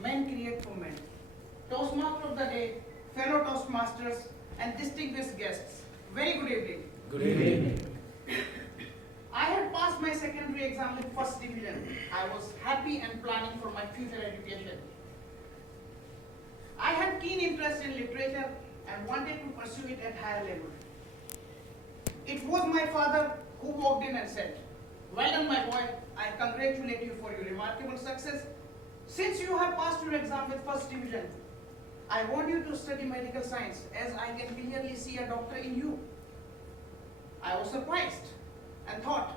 Men create for men. Toastmaster of the day, fellow Toastmasters, and distinguished guests. Very good evening. Good evening. I had passed my secondary exam with first division. I was happy and planning for my future education. I had keen interest in literature and wanted to pursue it at higher level. It was my father who walked in and said, "Well done, my boy. I congratulate you for your remarkable success. Since you have passed your exam with first division, I want you to study medical science, as I can clearly see a doctor in you." I was surprised and thought,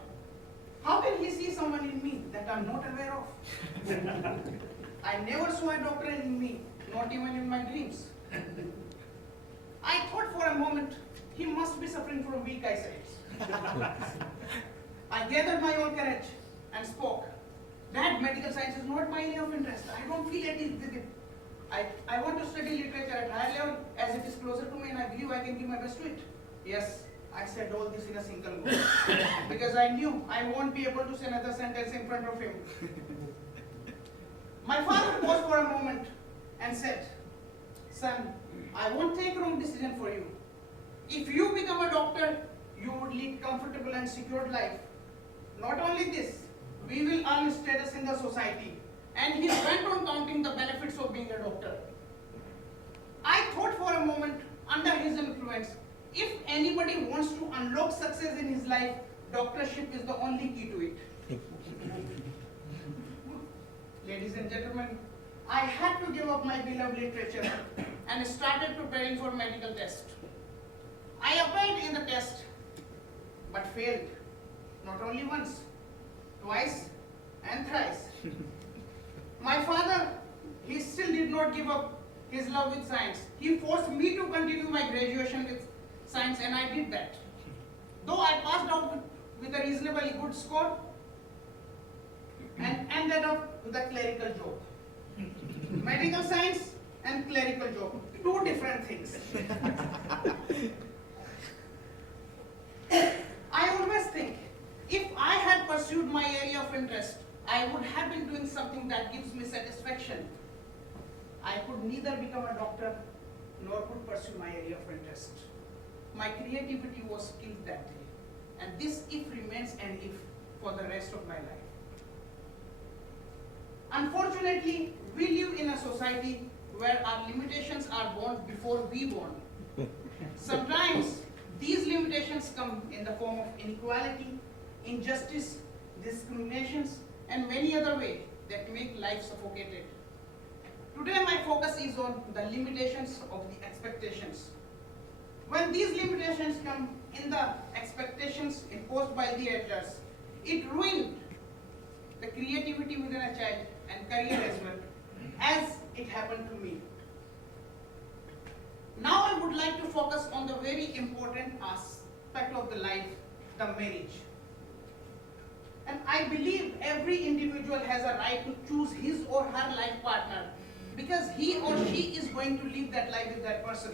how can he see someone in me that I'm not aware of? I never saw a doctor in me, not even in my dreams. I thought for a moment, he must be suffering from weak eyesight. I gathered my own courage and spoke. "Dad, medical science is not my area of interest. I don't feel at ease with it. I want to study literature at higher level as it is closer to me and I believe I can give my best to it." Yes, I said all this in a single go because I knew I won't be able to say another sentence in front of him. My father paused for a moment and said, "Son, I won't take wrong decision for you. If you become a doctor, you would lead comfortable and secured life. Not only this, we will earn status in the society." And he went on counting the benefits of being a doctor. I thought for a moment, under his influence, if anybody wants to unlock success in his life, doctorship is the only key to it. Ladies and gentlemen, I had to give up my beloved literature and started preparing for medical test. I applied in the test, but failed. Not only once, twice, and thrice. My father, he still did not give up his love with science. He forced me to continue my graduation with science, and I did that. Though I passed out with a reasonably good score and ended up with a clerical job. Medical science and clerical job, two different things. I always think, if I had pursued my area of interest, I would have been doing something that gives me satisfaction. I could neither become a doctor nor could pursue my area of interest. My creativity was killed that day, and this if remains an if for the rest of my life. Unfortunately, we live in a society where our limitations are born before we born. Sometimes these limitations come in the form of inequality, injustice, discriminations, and many other ways that make life suffocated. Today my focus is on the limitations of the expectations. When these limitations come in the expectations imposed by the elders, it ruined the creativity within a child and career as well, as it happened to me. Now I would like to focus on the very important aspect of the life, the marriage. And I believe every individual has a right to choose his or her life partner because he or she is going to live that life with that person.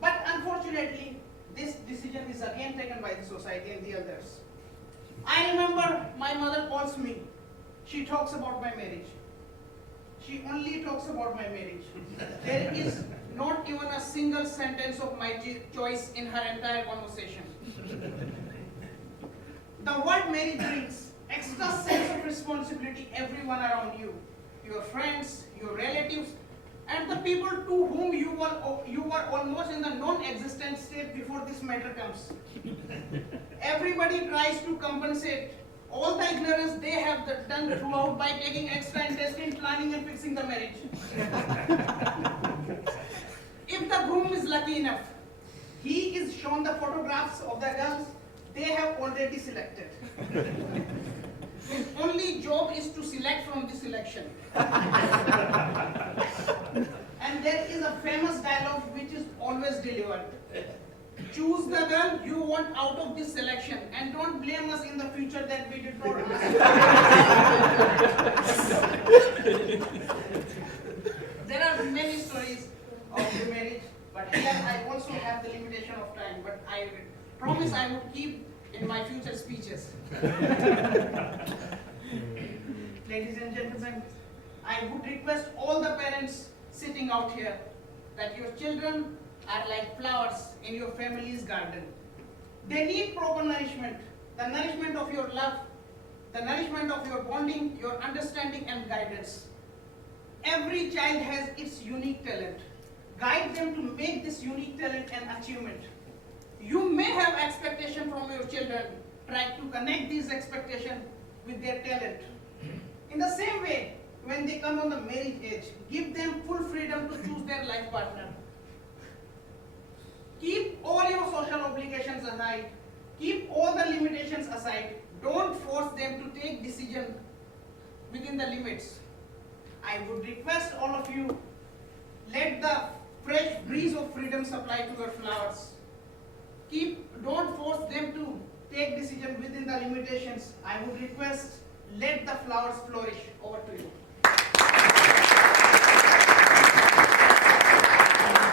But unfortunately, this decision is again taken by the society and the others. I remember my mother calls me. She talks about my marriage. She only talks about my marriage. There is not even a single sentence of my choice in her entire conversation. The word marriage brings extra sense of responsibility everyone around you, your friends, your relatives, and the people to whom you were almost in the non-existent state before this matter comes. Everybody tries to compensate all the ignorance they have done throughout by taking extra interest in planning and fixing the marriage. If the groom is lucky enough, he is shown the photographs of the girls they have already selected. His only job is to select from this selection. And there is a famous dialogue which is always delivered. Choose the girl you want out of this selection and don't blame us in the future that we did not ask. There are many stories of the marriage, but here I also have the limitation of time, but I promise I would keep in my future speeches. Ladies and gentlemen, I would request all the parents sitting out here that your children are like flowers in your family's garden. They need proper nourishment, the nourishment of your love, the nourishment of your bonding, your understanding and guidance. Every child has its unique talent. Guide them to make this unique talent an achievement. You may have expectation from your children. Try to connect these expectations with their talent. In the same way, when they come on the marriage age, give them full freedom to choose their life partner. Keep all your social obligations aside. Keep all the limitations aside. Don't force them to take decisions within the limits. I would request all of you, let the fresh breeze of freedom supply to your flowers. Don't force them to take decisions within the limitations. I would request, let the flowers flourish over